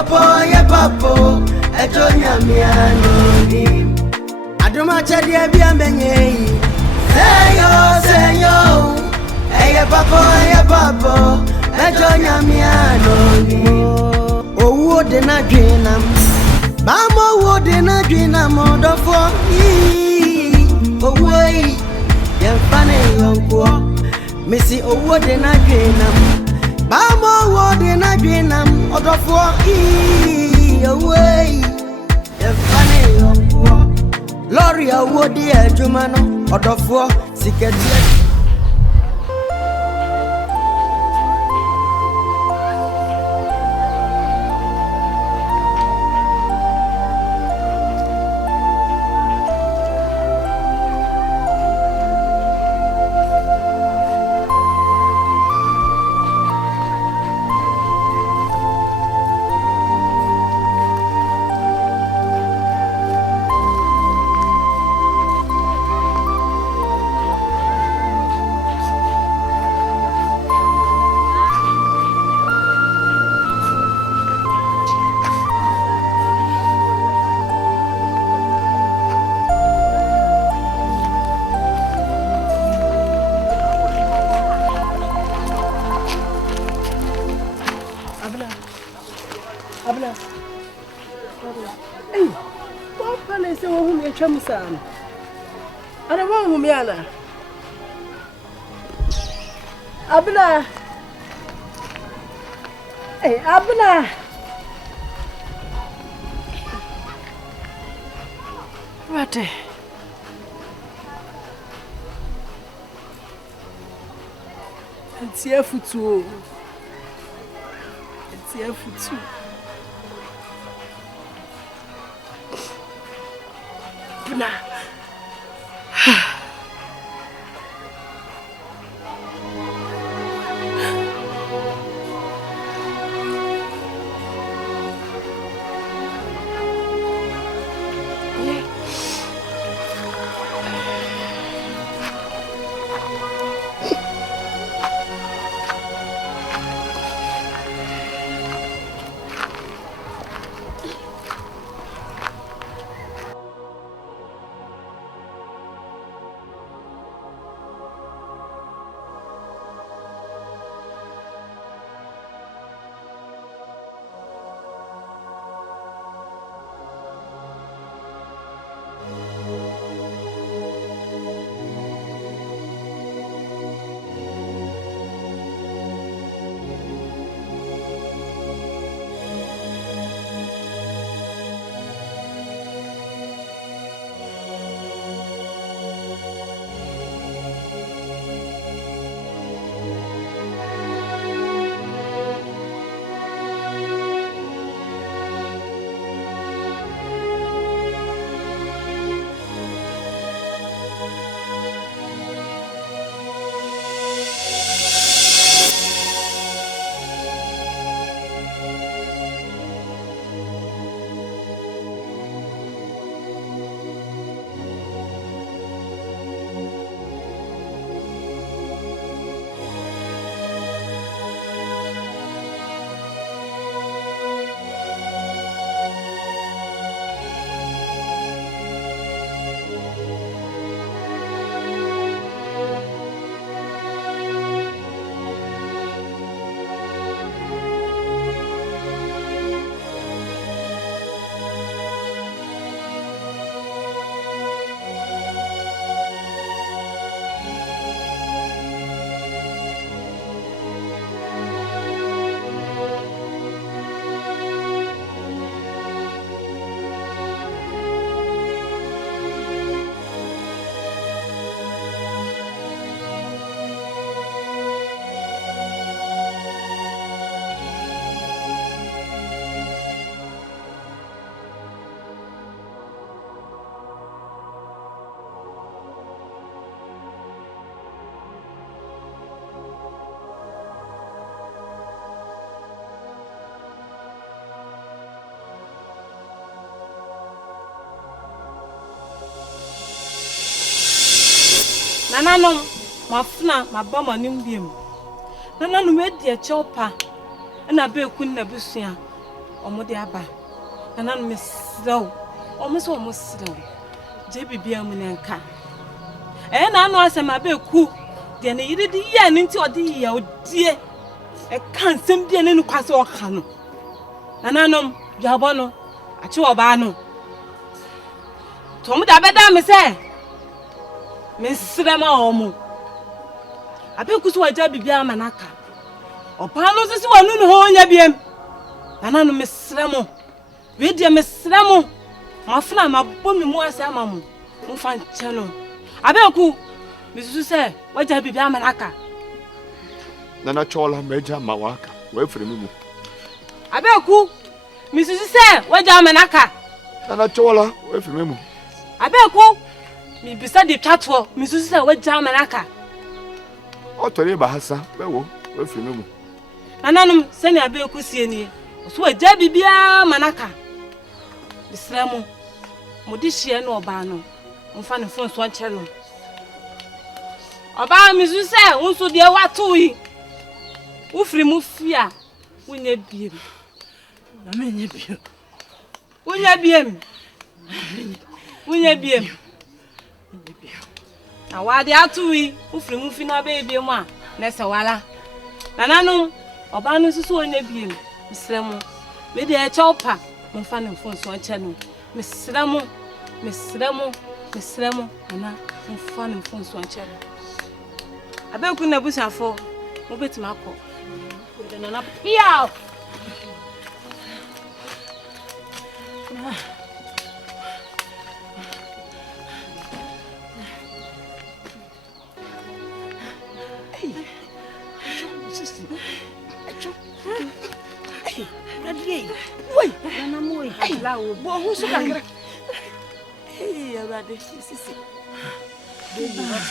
papo, ejonya mianoni. Adoma chadi ebia menye. Seyo, eye papo, ejonya mianoni. Owo de na dwenam, bamo wo de na dwenam odofo. Owo yi, yemfane yonko. Missy owo de na dwenam. Bamo wo de na dwenam odofo away the funny yo Lori owo de adwuma no odofo siketi Chamusan. I don't want Mumiana. Abna. Hey, Abna. What? It's here for two. It's here for two. Abna. Nananom mafuna mabama nimbiem. Nananom edi e chopa na be kun na busua. omo de aba nana no mesrew omo so omo srew je bibia mu nenka na no asema be ku de ne yiri di ye ne nti odi ye odie kan sem de ne kwase oka no nana no jabo no achi oba no Tom da beda me se mesrema omo abe ku so waja bibia manaka opa no sisi wanu no ho nya biem nana no mesremo we de mesremo mafuna mabbo me mu ase ama mu mfa nche no abe ku misusu se waja bibia manaka nana chola meja mawaka we free me mu abe ku misusu se waja manaka nana chola we free me mu abe ku mi bisa di twatwo misusu se waja manaka otori bahasa we free me mu nananum sani abe ku sie ni so waja bibia manaka bisremo modi hie no oba no mfa ne fon so nche no oba misusu se unso de wato yi ufri mu fia wunye biem na menye biem wunye biem na wade atuwi ufri mu fi na be biem a na se wala nananu oba no susu wunye biem misremo me de echopa mfa ne fon so nche no misremo na mfa ne fon so nche no abeku na busafo mo betima akọ nana pia Wait, nana moi. La o bo hu so kakra. Abade sisi. Baby, what?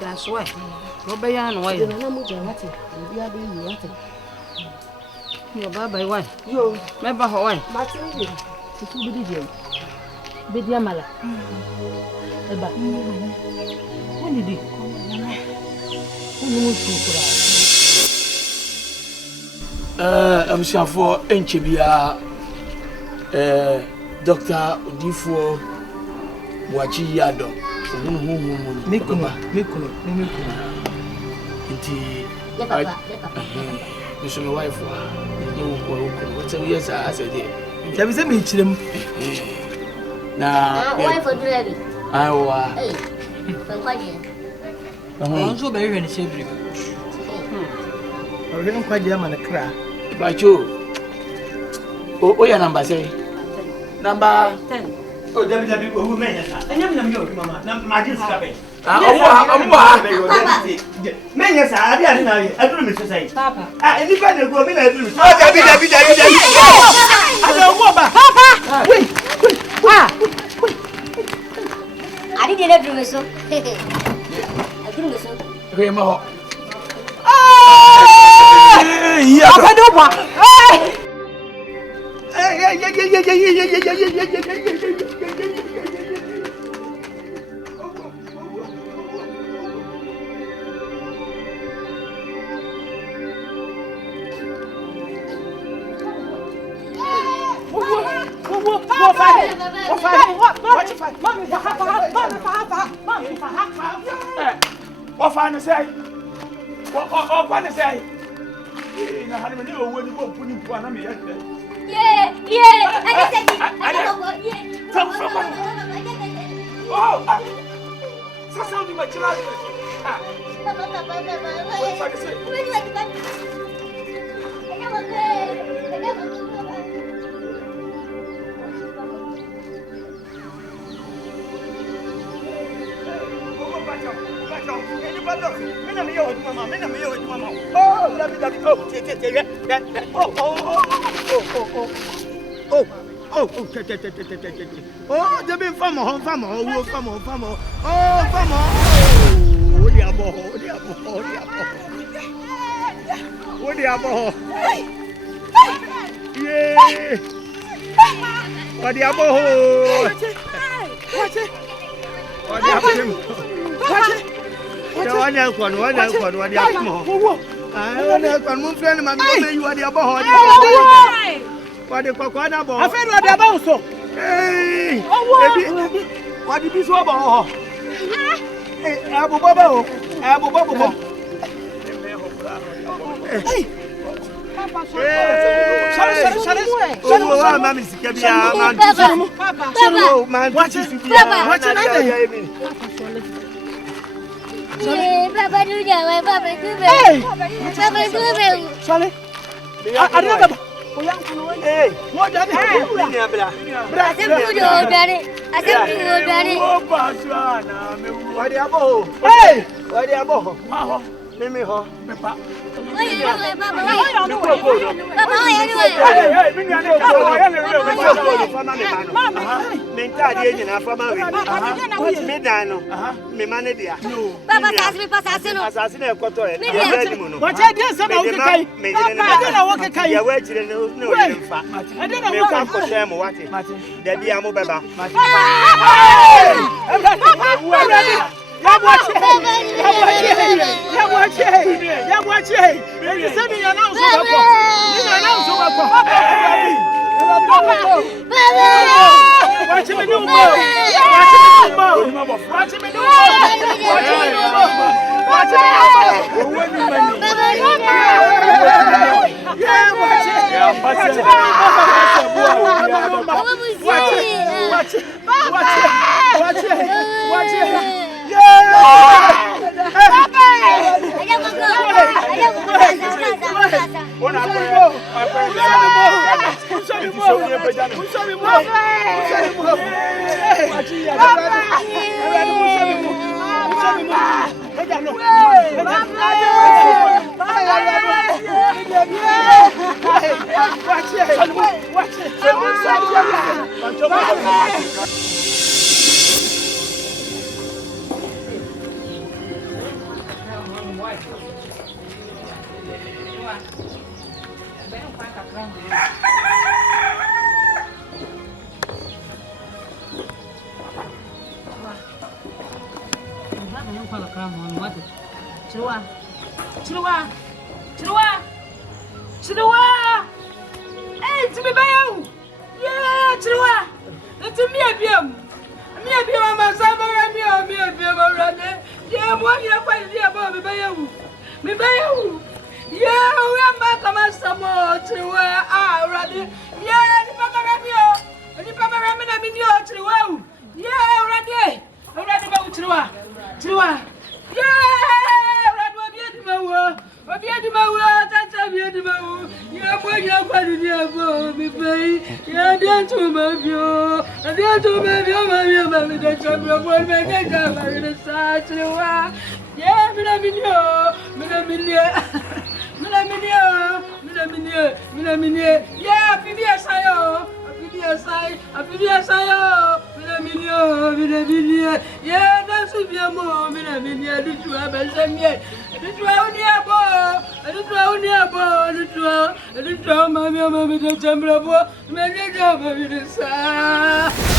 That's why. No be yan why. Yo baba why? Yo, me ba ho why? Matindi. Tu bidi dia. Bidi amala. Eba. Wani di. Onu tukura. I'm sure for enchibia Dr. Odifo Wachi Adom. Mikuno. Inti Miss my wife. What's a years I said, there is a meeting. Now, wife for Debbie. I was. I'm so very in the same. I didn't quite jam on a crack. By you. Oh, your number say. Number 10. Oh, Debbie, who made it? I never know, Mamma. My dear Scabby. I'm men, yes, I didn't know. I don't miss say. Papa. And if I go, I don't want Papa. Wait. I didn't do so. I couldn't so. Grandma. Yeah, I don't want. What fine to say? What fine to say? I had a new word for putting one on me. Yeah. I don't know. Something much like Oh, they've been from home. Oh, diabo. Yeah. What diabo? Watch it. One else, what diabo? I don't know, one friend, my baby, you are diabo. What the coconut? I feel like diabo so. Hey, what did you so about? Abu Babo. Hey, Yeah, Yeah, we are back on some more to where I ready. Yeah, the Papa Ramio, and the Papa Ramina Minio to the well. Yeah, ready. I'm ready to go to the yeah, that will be my work. I'll be at my work. That's a beautiful. You're going to find it here for me, baby. You're there to my view. And there to my view, my that's a problem. I can't come out of the side to the wall. Yeah, yeah, PBS, yeah, that's if you're more, did you have a same yet? Did you have near ball? I did throw near ball, I did throw my mamma with a chamber of war, make a job of it.